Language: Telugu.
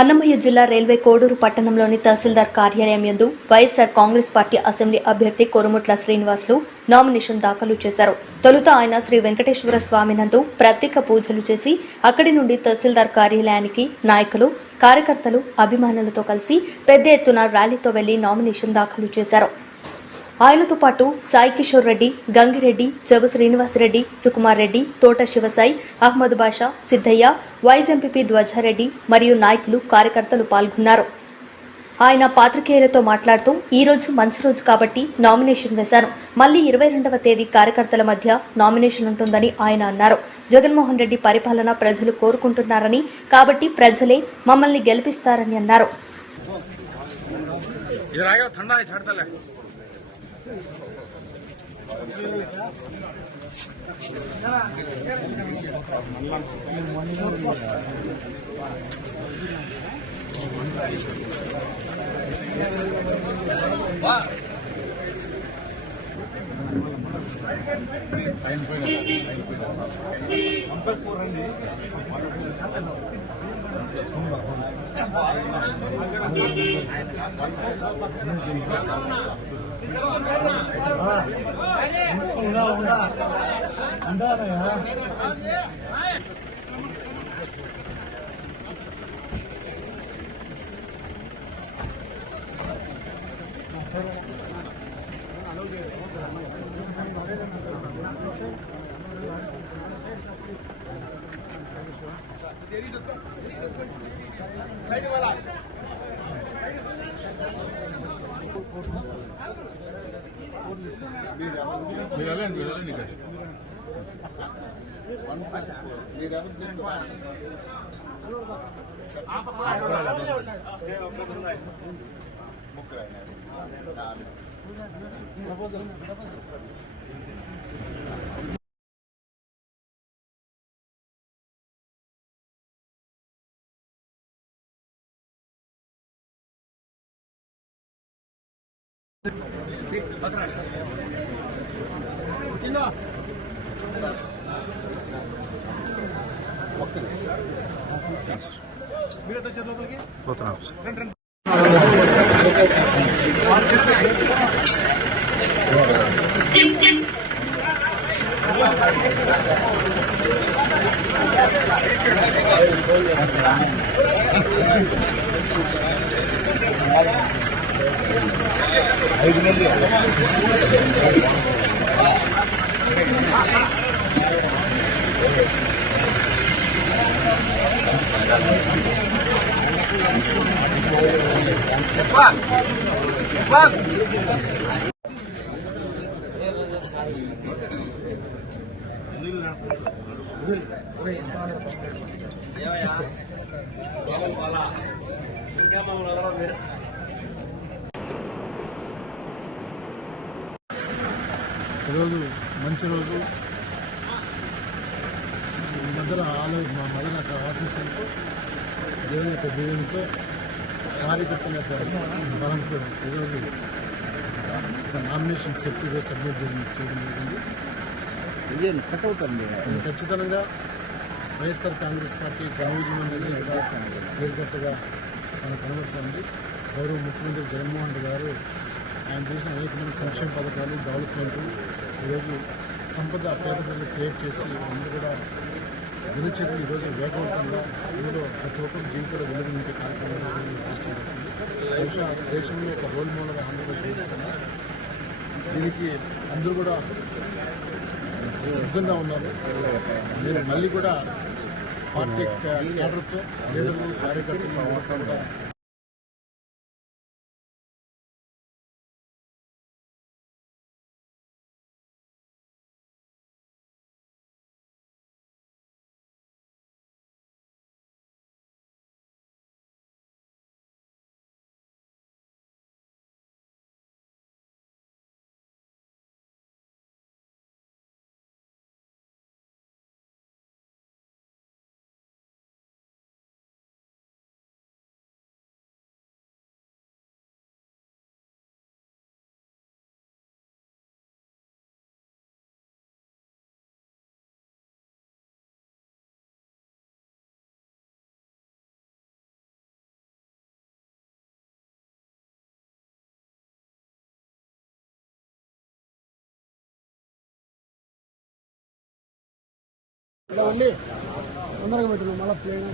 అన్నమయ్య జిల్లా రైల్వే కోడూరు పట్టణంలోని తహసీల్దార్ కార్యాలయం యందు వైఎస్సార్ కాంగ్రెస్ పార్టీ అసెంబ్లీ అభ్యర్థి కొరుముట్ల శ్రీనివాసులు నామినేషన్ దాఖలు చేశారు. తొలుత ఆయన శ్రీ వెంకటేశ్వర స్వామి నందు ప్రత్యేక పూజలు చేసి అక్కడి నుండి తహసీల్దార్ కార్యాలయానికి నాయకులు, కార్యకర్తలు, అభిమానులతో కలిసి పెద్ద ఎత్తున ర్యాలీతో వెళ్లి నామినేషన్ దాఖలు చేశారు. ఆయనతో పాటు సాయి కిషోర్ రెడ్డి, గంగిరెడ్డి, చెవు శ్రీనివాసరెడ్డి, సుకుమార్ రెడ్డి, తోట శివసాయి, అహ్మద్ బాషా, సిద్దయ్య, వైస్ ఎంపీపీ ధ్వజారెడ్డి మరియు నాయకులు, కార్యకర్తలు పాల్గొన్నారు. ఆయన పాత్రికేయులతో మాట్లాడుతూ ఈ రోజు మంచి రోజు కాబట్టి నామినేషన్ వేశాను. మళ్లీ 22వ తేదీ కార్యకర్తల మధ్య నామినేషన్ ఉంటుందని ఆయన అన్నారు. జగన్మోహన్ రెడ్డి పరిపాలన ప్రజలు కోరుకుంటున్నారని, కాబట్టి ప్రజలే మమ్మల్ని గెలిపిస్తారని అన్నారు. ఈరోజు మంచి రోజు. మా మదన ఆశీస్సులతో దేవుని యొక్క దేవునితో కార్యకర్తల యొక్క బలంతో ఈరోజు నామినేషన్ సెప్టీగా సబ్మిట్ చేయడం జరిగింది. ఖచ్చితంగా వైఎస్ఆర్ కాంగ్రెస్ పార్టీ కమ్యూనిజం అనేది క్లియర్కట్గా మనకు కనబడుతుంది. గౌరవ ముఖ్యమంత్రి జగన్మోహన్ రెడ్డి గారు ఆయన చేసిన అనేకమైన సంక్షేమ పథకాలు, డెవలప్మెంట్, ఈరోజు సంపద పేద ప్రజలు క్రియేట్ చేసి అందరూ కూడా దినచర్యలు ఈరోజు వేగవంతంగా ఇందులో ప్రతి ఒక్కరు జీవితంలో వెలుగునించే కార్యక్రమాలు చేస్తున్నారు. బహుశా దేశంలో ఒక రోల్ మోడల్ ఆంధ్రప్రదేశ్ చేస్తున్నారు. దీనికి అందరూ కూడా సిద్ధంగా ఉన్నారు. నేను మళ్ళీ కూడా పార్టీ క్యాడర్తో లీడర్లు, కార్యకర్తలు కూడా ఇలా ఉండి తొందరగా పెట్టు మళ్ళీ ప్లేన్